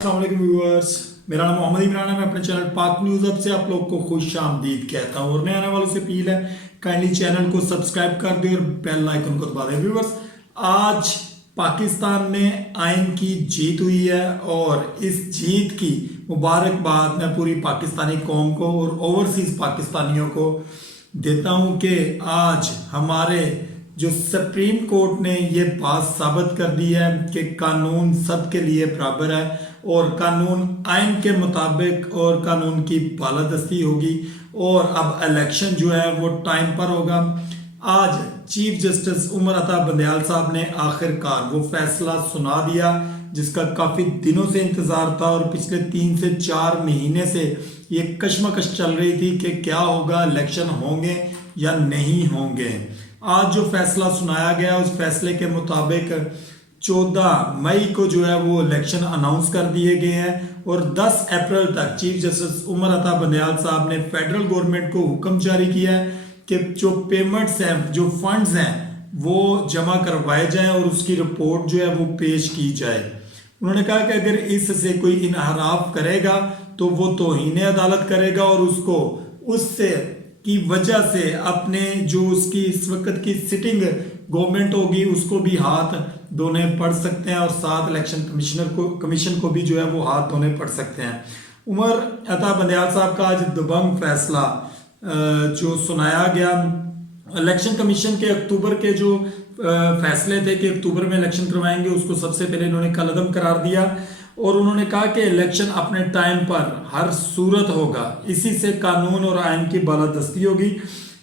अस्सलाम व्यूअर्स, मेरा नाम मोहम्मद इमरान है। मैं अपने चैनल पाक न्यूज़ अब से आप लोग को खुश आमदीद कहता हूँ और नए आने वालों से अपील है काइंडली चैनल को सब्सक्राइब कर दें और बेल आइकन को दबा दें। व्यूअर्स, आज पाकिस्तान में आइन की जीत हुई है और इस जीत की मुबारकबाद मैं पूरी पाकिस्तानी कौम को और ओवरसीज पाकिस्तानियों को देता हूँ कि आज हमारे जो सुप्रीम कोर्ट ने ये बात साबित कर दी है कि कानून सबके लिए बराबर है और कानून आइन के मुताबिक और कानून की बालादस्ती होगी और अब इलेक्शन जो है वो टाइम पर होगा। आज चीफ जस्टिस उमर अता बंदयाल साहब ने आखिरकार वो फैसला सुना दिया जिसका काफ़ी दिनों से इंतज़ार था और पिछले 3 से 4 महीने से ये कशमकश चल रही थी कि क्या होगा, इलेक्शन होंगे या नहीं होंगे। आज जो फैसला सुनाया गया उस फैसले के मुताबिक 14 मई को जो है वो इलेक्शन अनाउंस कर दिए गए हैं और 10 अप्रैल तक चीफ जस्टिस उमर अता बंदयाल साहब ने फेडरल गवर्नमेंट को हुक्म जारी किया है कि जो पेमेंट्स हैं, जो फंड्स हैं वो जमा करवाए जाएं और उसकी रिपोर्ट जो है वो पेश की जाए। उन्होंने कहा कि अगर इससे कोई इनहराफ करेगा तो वो तौहीन अदालत करेगा और उसको उससे की वजह से अपने जो उसकी इस वक्त की सिटिंग गवर्नमेंट होगी उसको भी हाथ धोने पड़ सकते हैं और साथ इलेक्शन कमीशन को भी जो है वो हाथ धोने पड़ सकते हैं। उमर अता बंदयाल साहब का आज दबंग फैसला जो सुनाया गया, इलेक्शन कमीशन के अक्टूबर के जो फैसले थे कि अक्टूबर में इलेक्शन करवाएंगे उसको सबसे पहले इन्होंने कलअदम करार दिया और उन्होंने कहा कि इलेक्शन अपने टाइम पर हर सूरत होगा, इसी से कानून और आइन की बालादस्ती होगी।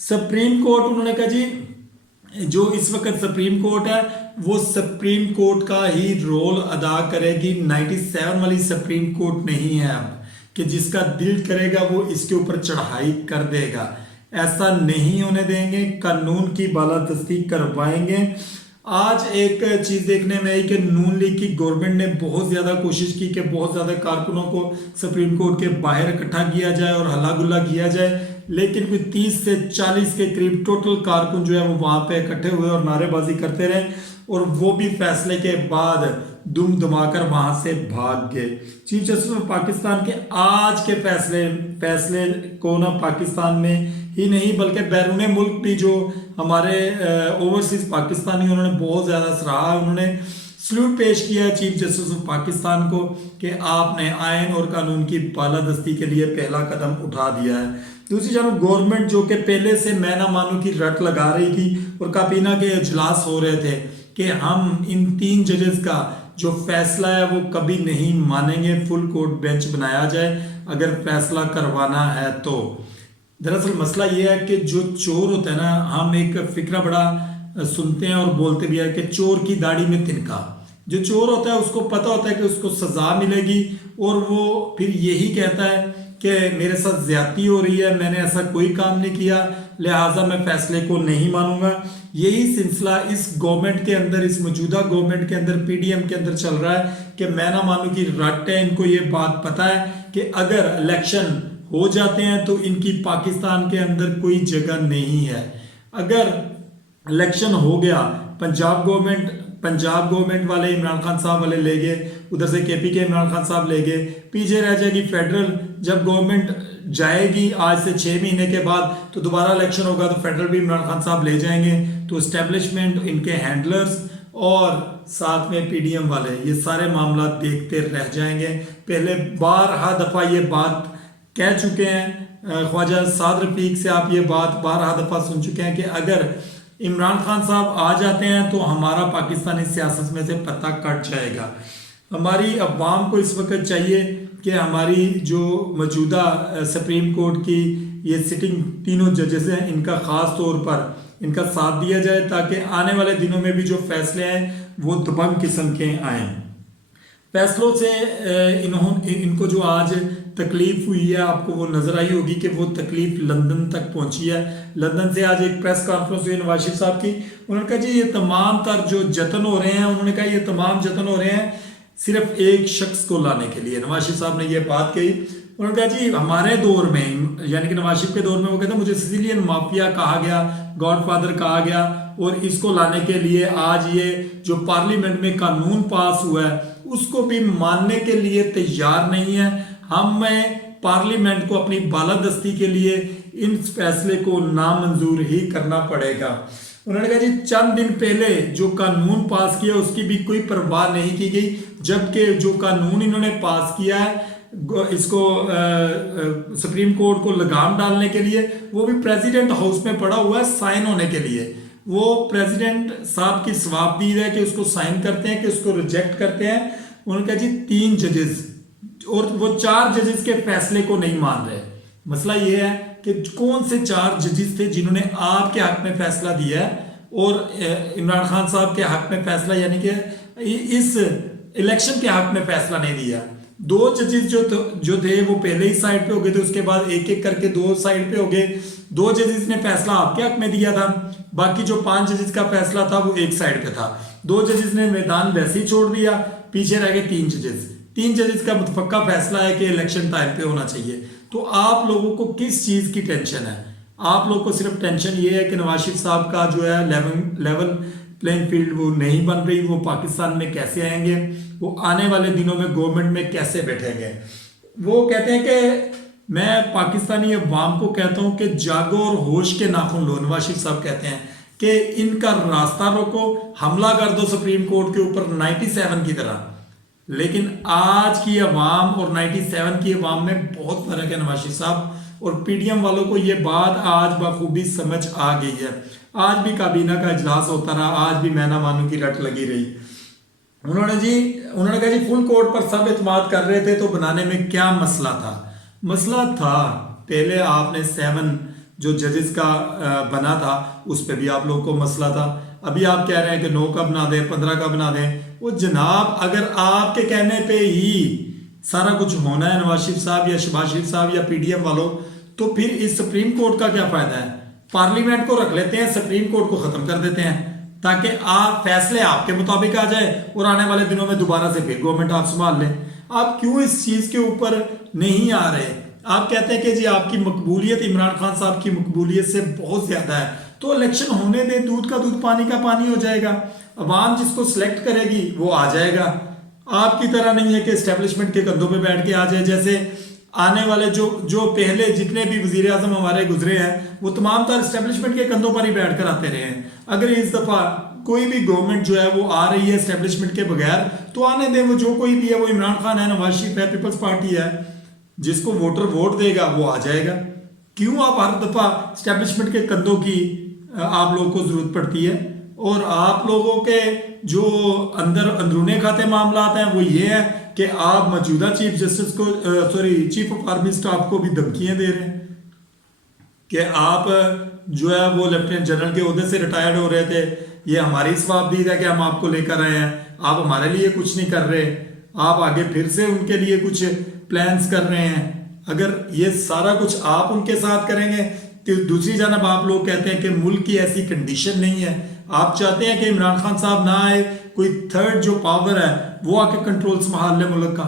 सुप्रीम कोर्ट, उन्होंने कहा जी जो इस वक्त सुप्रीम कोर्ट है वो सुप्रीम कोर्ट का ही रोल अदा करेगी। 97 वाली सुप्रीम कोर्ट नहीं है अब कि जिसका दिल करेगा वो इसके ऊपर चढ़ाई कर देगा, ऐसा नहीं होने देंगे, कानून की बालादस्ती करवाएंगे। आज एक चीज़ देखने में आई कि नून लीग की गवर्नमेंट ने बहुत ज़्यादा कोशिश की कि बहुत ज़्यादा कारकुनों को सुप्रीम कोर्ट के बाहर इकट्ठा किया जाए और हल्ला गुल्ला किया जाए, लेकिन कोई 30 से 40 के करीब टोटल कारकुन जो है वो वहाँ पे इकट्ठे हुए और नारेबाजी करते रहे और वो भी फैसले के बाद दुम दुमाकर वहाँ से भाग गए। चीफ जस्टिस ऑफ पाकिस्तान के आज के फैसले को ना पाकिस्तान में ही नहीं बल्कि बैरून मुल्क भी जो हमारे ओवरसीज पाकिस्तानी उन्होंने बहुत ज़्यादा सराहा, उन्होंने सल्यूट पेश किया चीफ जस्टिस ऑफ पाकिस्तान को कि आपने आइन और कानून की बालादस्ती के लिए पहला कदम उठा दिया है। दूसरी जानब गवर्नमेंट जो कि पहले से मैं ना मानूं की रट लगा रही थी और काबीना के इजलास हो रहे थे कि हम इन 3 जजेस का जो फैसला है वो कभी नहीं मानेंगे, फुल कोर्ट बेंच बनाया जाए अगर फैसला करवाना है तो। दरअसल मसला ये है कि जो चोर होता है ना, हम एक फिक्रा बड़ा सुनते हैं और बोलते भी है कि चोर की दाढ़ी में तिनका। जो चोर होता है उसको पता होता है कि उसको सजा मिलेगी और वो फिर यही कहता है कि मेरे साथ ज्यादती हो रही है, मैंने ऐसा कोई काम नहीं किया, लिहाजा मैं फैसले को नहीं मानूंगा। यही सिलसिला इस गवर्नमेंट के अंदर, इस मौजूदा गवर्नमेंट के अंदर, पीडीएम के अंदर चल रहा है कि मैं ना मानूं कि रट है। इनको ये बात पता है कि अगर इलेक्शन हो जाते हैं तो इनकी पाकिस्तान के अंदर कोई जगह नहीं है। अगर इलेक्शन हो गया, पंजाब गवर्नमेंट वाले इमरान खान साहब वाले ले गए, उधर से केपी के इमरान खान साहब ले गए, पीछे रह जाएगी फेडरल। जब गवर्नमेंट जाएगी आज से 6 महीने के बाद तो दोबारा इलेक्शन होगा तो फेडरल भी इमरान खान साहब ले जाएंगे, तो एस्टेब्लिशमेंट, इनके हैंडलर्स और साथ में पीडीएम वाले ये सारे मामला देखते रह जाएंगे। पहले बारहा दफा ये बात कह चुके हैं, ख्वाजा साद रफीक से आप ये बात बारहा दफा सुन चुके हैं कि अगर इमरान खान साहब आ जाते हैं तो हमारा पाकिस्तानी सियासत में से पता कट जाएगा। हमारी अवाम को इस वक्त चाहिए कि हमारी जो मौजूदा सुप्रीम कोर्ट की ये सिटिंग 3 जजेस हैं इनका ख़ास तौर पर इनका साथ दिया जाए ताकि आने वाले दिनों में भी जो फैसले हैं वो दबंग किस्म के आएँ। फैसलों से इनको जो आज तकलीफ हुई है आपको वो नजर आई होगी कि वो तकलीफ लंदन तक पहुंची है। लंदन से आज एक प्रेस कॉन्फ्रेंस हुई नवाज शरीफ साहब की, उन्होंने कहा जी ये तमाम तर जो जतन हो रहे हैं, उन्होंने कहा ये तमाम जतन हो रहे हैं सिर्फ एक शख्स को लाने के लिए। नवाज शरीफ साहब ने ये बात कही, उन्होंने कहा जी हमारे दौर में यानी कि नवाज शरीफ के दौर में वो कहते हैं मुझे सिसिलियन माफिया कहा गया, गॉडफादर कहा गया और इसको लाने के लिए आज ये जो पार्लियामेंट में कानून पास हुआ है उसको भी मानने के लिए तैयार नहीं है। हमें पार्लियामेंट को अपनी बालादस्ती के लिए इन फैसले को नामंजूर ही करना पड़ेगा। उन्होंने कहा जी चंद दिन पहले जो कानून पास किया उसकी भी कोई परवाह नहीं की गई, जबकि जो कानून इन्होंने पास किया है इसको सुप्रीम कोर्ट को लगाम डालने के लिए, वो भी प्रेसिडेंट हाउस में पड़ा हुआ है साइन होने के लिए। वो प्रेसिडेंट साहब की सवाबदीद है कि उसको साइन करते हैं कि उसको रिजेक्ट करते हैं। उन्होंने कहा जी 3 जजेस और वो 4 जजेस के फैसले को नहीं मान रहे। मसला ये है कि कौन से 4 जजेस थे जिन्होंने आपके हक में फैसला दिया है और इमरान खान साहब के हक में फैसला, यानी कि इस इलेक्शन के हक में फैसला नहीं दिया। 2 जजेस जो थे वो पहले ही साइड पे हो गए थे, उसके बाद एक एक करके 2 साइड पे हो गए। 2 जजेस ने फैसला आपके हक में दिया था, बाकी जो 5 जजेस का फैसला था वो एक साइड पे था। 2 जजेस ने मैदान वैसे ही छोड़ दिया, पीछे रह गए 3 जजेस। 3 जजेस का मुतफक्का फैसला है कि इलेक्शन टाइम पे होना चाहिए। तो आप लोगों को किस चीज की टेंशन है? आप लोगों को सिर्फ टेंशन ये है कि नवाज शरीफ साहब का जो है लेवल प्लेइंग फील्ड वो नहीं बन रही, वो पाकिस्तान में कैसे आएंगे, वो आने वाले दिनों में गवर्नमेंट में कैसे बैठेंगे। वो कहते हैं कि मैं पाकिस्तानी अवाम को कहता हूं कि जागो और होश के नाखून लो। नवाज शरीफ साहब कहते हैं कि इनका रास्ता रोको, हमला कर दो सुप्रीम कोर्ट के ऊपर 97 की तरह। लेकिन आज की अवाम और 97 की अवाम में बहुत फर्क है नवाज शरीफ साहब, और पीडीएम वालों को ये बात आज बखूबी समझ आ गई है। आज भी काबीना का इजलास होता रहा, आज भी मैं ना मानू की रट लगी रही। उन्होंने कहा जी फुल कोर्ट पर सब इत्मीनान कर रहे थे तो बनाने में क्या मसला था? मसला था पहले आपने 7 जो जजेस का बना था उस पर भी आप लोगों को मसला था। अभी आप कह रहे हैं कि 9 का बना दें, 15 का बना दें। वो जनाब अगर आपके कहने पे ही सारा कुछ होना है नवाज शरीफ साहब या शहबाज शरीफ साहब या पीडीएम वालों, तो फिर इस सुप्रीम कोर्ट का क्या फायदा है? पार्लियामेंट को रख लेते हैं, सुप्रीम कोर्ट को खत्म कर देते हैं ताकि आप फैसले आपके मुताबिक आ जाए और आने वाले दिनों में दोबारा से फिर गवर्नमेंट आप संभाल लें। आप क्यों इस चीज के ऊपर नहीं आ रहे? आप कहते हैं कि जी आपकी मकबूलियत इमरान खान साहब की मकबूलियत से बहुत ज्यादा है, तो इलेक्शन होने दें, दूध का दूध पानी का पानी हो जाएगा। अवाम जिसको सिलेक्ट करेगी वो आ जाएगा। आपकी तरह नहीं है कि एस्टेब्लिशमेंट के कंधों पे बैठ के आ जाए। जैसे आने वाले जो पहले जितने भी वजीर आजम हमारे गुजरे हैं वो तमाम तर एस्टेब्लिशमेंट के कंधों पर ही बैठ कर आते रहे हैं। अगर इस दफा कोई भी गवर्नमेंट जो है वो आ रही है एस्टेब्लिशमेंट के बगैर, तो आने दें। वो जो कोई भी है, वो इमरान खान है, नवाज शरीफ है, पीपल्स पार्टी है, जिसको वोटर वोट देगा वो आ जाएगा। क्यों आप हर दफा एस्टेब्लिशमेंट के कंधों की आप लोगों को जरूरत पड़ती है? और आप लोगों के जो अंदरूने खाते मामला हैं वो ये है कि आप मौजूदा चीफ जस्टिस को चीफ ऑफ आर्मी स्टाफ को भी धमकियां दे रहे हैं कि आप जो है वो लेफ्टिनेंट जनरल के ओहदे से रिटायर्ड हो रहे थे, ये हमारी सवाबदीद है कि हम आपको लेकर आए हैं, आप हमारे लिए कुछ नहीं कर रहे, आप आगे फिर से उनके लिए कुछ प्लान्स कर रहे हैं। अगर ये सारा कुछ आप उनके साथ करेंगे तो दूसरी जानब आप लोग कहते हैं कि मुल्क की ऐसी कंडीशन नहीं है। आप चाहते हैं कि इमरान खान साहब ना आए, कोई थर्ड जो पावर है वो आके कंट्रोल संभाल ले मुल्क का,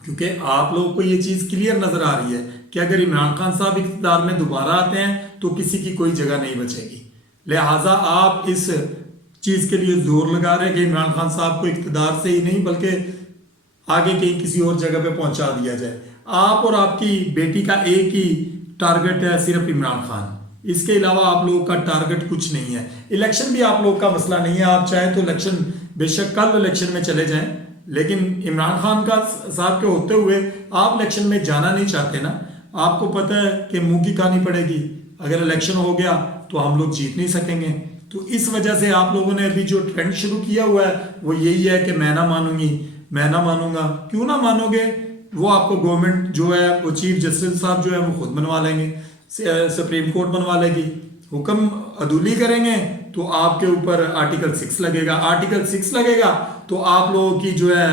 क्योंकि आप लोगों को ये चीज क्लियर नजर आ रही है कि अगर इमरान खान साहब इख्तियार में दोबारा आते हैं तो किसी की कोई जगह नहीं बचेगी। लिहाजा आप इस चीज के लिए जोर लगा रहे हैं कि इमरान खान साहब को इख्तियार से ही नहीं बल्कि आगे कहीं किसी और जगह पे पहुंचा दिया जाए। आप और आपकी बेटी का एक ही टारगेट है, सिर्फ इमरान खान, इसके अलावा आप लोगों का टारगेट कुछ नहीं है। इलेक्शन भी आप लोगों का मसला नहीं है, आप चाहे तो इलेक्शन बेशक कल इलेक्शन में चले जाएं, लेकिन इमरान खान का साहब के होते हुए आप इलेक्शन में जाना नहीं चाहते ना। आपको पता है कि मुंह की खानी पड़ेगी, अगर इलेक्शन हो गया तो हम लोग जीत नहीं सकेंगे। तो इस वजह से आप लोगों ने अभी जो ट्रेंड शुरू किया हुआ है वो यही है कि मैं ना मानूंगी, मैं ना मानूंगा। क्यों ना मानोगे? वो आपको गवर्नमेंट जो है वो चीफ जस्टिस साहब जो है वो खुद बनवा लेंगे, सुप्रीम कोर्ट बनवा लेगी। हुक्म अदूली करेंगे तो आपके ऊपर आर्टिकल 6 लगेगा। आर्टिकल 6 लगेगा तो आप लोगों की जो है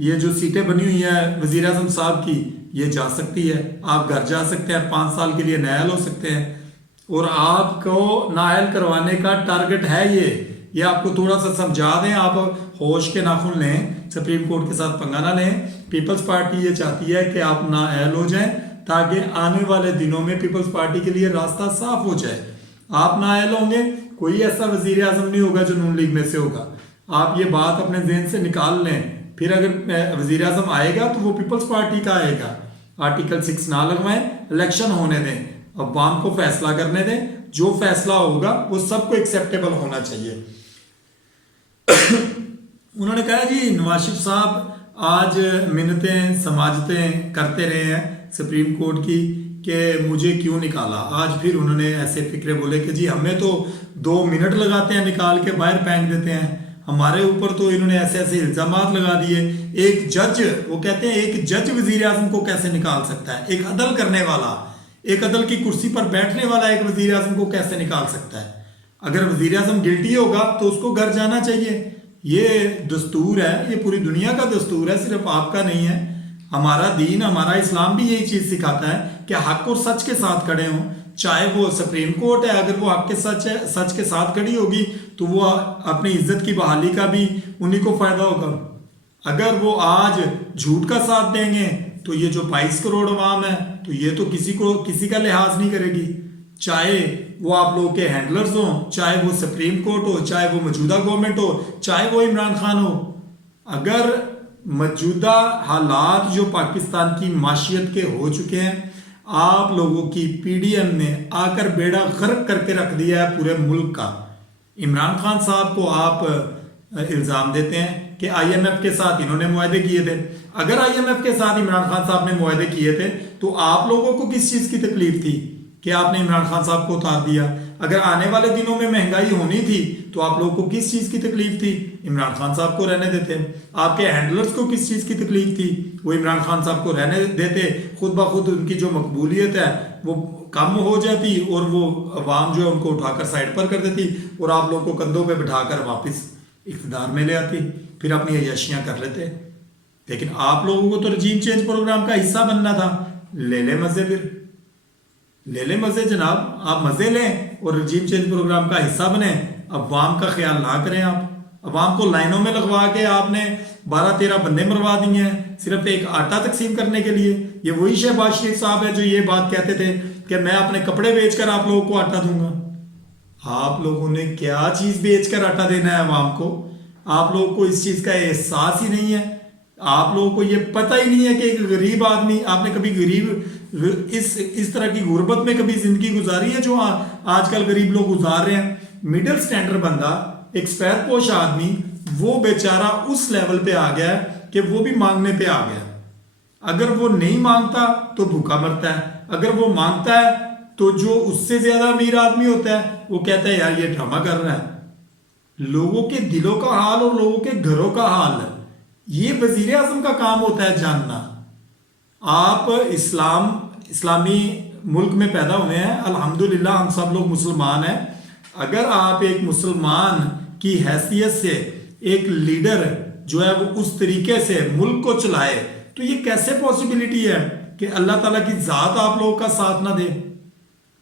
ये जो सीटें बनी हुई हैं वजीर आजम साहब की, ये जा सकती है, आप घर जा सकते हैं, 5 साल के लिए नाअहल हो सकते हैं। और आपको नाअहल करवाने का टारगेट है ये आपको थोड़ा सा समझा दें, आप होश के नाखून लें, सुप्रीम कोर्ट के साथ पंगा ना लें। पीपल्स पार्टी ये चाहती है कि आप नाअहल हो जाएं ताकि आने वाले दिनों में पीपल्स पार्टी के लिए रास्ता साफ हो जाए। आप नाअहल होंगे, कोई ऐसा वजीर आजम नहीं होगा जो नून लीग में से होगा। आप ये बात अपने जहन से निकाल लें, फिर अगर वजीर आजम आएगा तो वो पीपल्स पार्टी का आएगा। आर्टिकल 6 ना लगवाएं, इलेक्शन होने दें, अवाम को फैसला करने दें, जो फैसला होगा वो सबको एक्सेप्टेबल होना चाहिए। उन्होंने कहा जी नवाज शरीफ साहब आज मिन्नतें समाजतें करते रहे हैं सुप्रीम कोर्ट की कि मुझे क्यों निकाला। आज फिर उन्होंने ऐसे फिक्रे बोले कि जी हमें तो 2 मिनट लगाते हैं, निकाल के बाहर फेंक देते हैं, हमारे ऊपर तो इन्होंने ऐसे ऐसे इल्जामात लगा दिए। एक जज, वो कहते हैं एक जज वजीर आजम को कैसे निकाल सकता है, एक अदल करने वाला, एक अदल की कुर्सी पर बैठने वाला एक वजीर आजम को कैसे निकाल सकता है। अगर वजीर आजम गिल्टी होगा तो उसको घर जाना चाहिए। ये दस्तूर है, ये पूरी दुनिया का दस्तूर है, सिर्फ आपका नहीं है। हमारा दीन, हमारा इस्लाम भी यही चीज़ सिखाता है कि हक और सच के साथ खड़े हों। चाहे वो सुप्रीम कोर्ट है, अगर वो हक के सच के साथ खड़ी होगी तो वो अपनी इज्जत की बहाली का भी उन्हीं को फायदा होगा। अगर वो आज झूठ का साथ देंगे तो ये जो 22 करोड़ अवाम है तो ये तो किसी का लिहाज नहीं करेगी। चाहे वो आप लोगों के हैंडलर्स हों, चाहे वो सुप्रीम कोर्ट हो, चाहे वो मौजूदा गवर्नमेंट हो, चाहे वो इमरान खान हो, अगर मौजूदा हालात जो पाकिस्तान की माशियत के हो चुके हैं, आप लोगों की पीडीएम ने आकर बेड़ा गर्क करके रख दिया है पूरे मुल्क का। इमरान खान साहब को आप इल्ज़ाम देते हैं कि आईएमएफ के साथ इन्होंने मुआहदे किए थे। अगर आईएमएफ के साथ इमरान खान साहब ने मुआहदे किए थे तो आप लोगों को किस चीज़ की तकलीफ थी कि आपने इमरान खान साहब को उतार दिया। अगर आने वाले दिनों में महंगाई होनी थी तो आप लोगों को किस चीज़ की तकलीफ थी, इमरान खान साहब को रहने देते। आपके हैंडलर्स को किस चीज़ की तकलीफ थी, वो इमरान खान साहब को रहने देते। खुद ब खुद उनकी जो मकबूलियत है वो कम हो जाती और वो अवाम जो है उनको उठाकर साइड पर कर देती और आप लोगों को कंधों पर बिठाकर वापस इक़्तिदार में ले आती, फिर अपनी अय्याशियाँ कर लेते। लेकिन आप लोगों को तो रजीम चेंज प्रोग्राम का हिस्सा बनना था। ले ले मज़े, फिर ले ले मज़े जनाब, आप मज़े लें और रजीम चेंज प्रोग्राम का हिस्सा बने। अवाम का ख्याल ना करें आप। अवाम को लाइनों में लगवा के आपने 12-13 बंदे मरवा दिए हैं सिर्फ एक आटा तकसीम करने के लिए। ये वही शहबाज शरीफ साहब है जो ये बात कहते थे कि मैं अपने कपड़े बेचकर आप लोगों को आटा दूंगा। आप लोगों ने क्या चीज़ बेचकर आटा देना है अवाम को? आप लोगों को इस चीज़ का एहसास ही नहीं है। आप लोगों को ये पता ही नहीं है कि एक गरीब आदमी, आपने कभी गरीब इस तरह की गुर्बत में कभी जिंदगी गुजारी है जो आजकल गरीब लोग गुजार रहे हैं। मिडिल स्टैंडर्ड बंदा, एक सफेद पोश आदमी, वो बेचारा उस लेवल पे आ गया है कि वो भी मांगने पे आ गया। अगर वो नहीं मांगता तो भूखा मरता है, अगर वो मांगता है तो जो उससे ज्यादा अमीर आदमी होता है वो कहता है यार ये ड्रामा कर रहा है। लोगों के दिलों का हाल और लोगों के घरों का हाल ये वजीर आजम का काम होता है जानना। आप इस्लामी मुल्क में पैदा हुए हैं, अल्हम्दुलिल्लाह हम सब लोग मुसलमान हैं। अगर आप एक मुसलमान की हैसियत से एक लीडर जो है वो उस तरीके से मुल्क को चलाए तो ये कैसे पॉसिबिलिटी है कि अल्लाह ताला की ज़ात आप लोगों का साथ ना दे।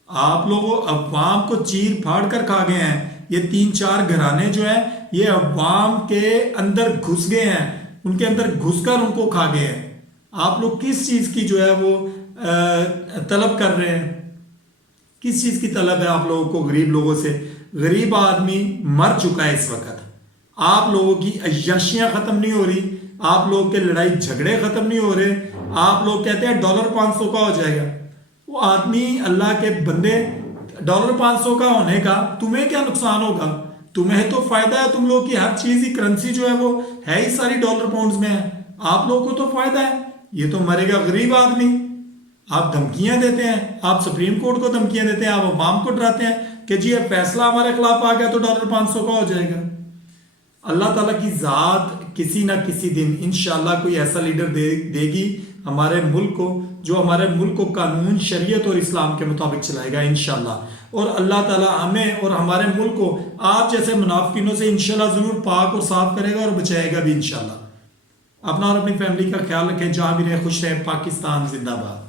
आप लोगों अवाम को चीर फाड़ कर खा गए हैं। ये 3-4 घराने जो है ये अवाम के अंदर घुस गए हैं, उनके अंदर घुसकर उनको खा गए हैं। आप लोग किस चीज़ की जो है वो तलब कर रहे हैं? किस चीज़ की तलब है आप लोगों को गरीब लोगों से? गरीब आदमी मर चुका है इस वक्त। आप लोगों की अय्याशियाँ ख़त्म नहीं हो रही, आप लोगों के लड़ाई झगड़े ख़त्म नहीं हो रहे। आप लोग कहते हैं $500 का हो जाएगा। वो आदमी, अल्लाह के बंदे, $500 का होने का तुम्हें क्या नुकसान होगा? तुम्हें तो फायदा है, तुम लोग की हर चीज़ की करेंसी जो है वो है ही सारी डॉलर पाउंड्स में है। आप लोगों को तो फायदा है। ये तो मरेगा गरीब आदमी। आप धमकियां देते हैं, आप सुप्रीम कोर्ट को धमकियां देते हैं, आप अवाम को डराते हैं कि जी ये फैसला हमारे खिलाफ आ गया तो $500 का हो जाएगा। अल्लाह ताला की ज़ात किसी ना किसी दिन इंशाल्लाह कोई ऐसा लीडर देगी हमारे मुल्क को जो हमारे मुल्क को कानून, शरीयत और इस्लाम के मुताबिक चलाएगा इंशाल्लाह। और अल्लाह ताला हमें और हमारे मुल्क को आप जैसे मुनाफिकीनों से इंशाल्लाह ज़रूर पाक और साफ करेगा और बचाएगा भी इंशाल्लाह। अपना और अपनी फैमिली का ख्याल रखें, जहाँ भी रहे खुश रहें। पाकिस्तान जिंदाबाद।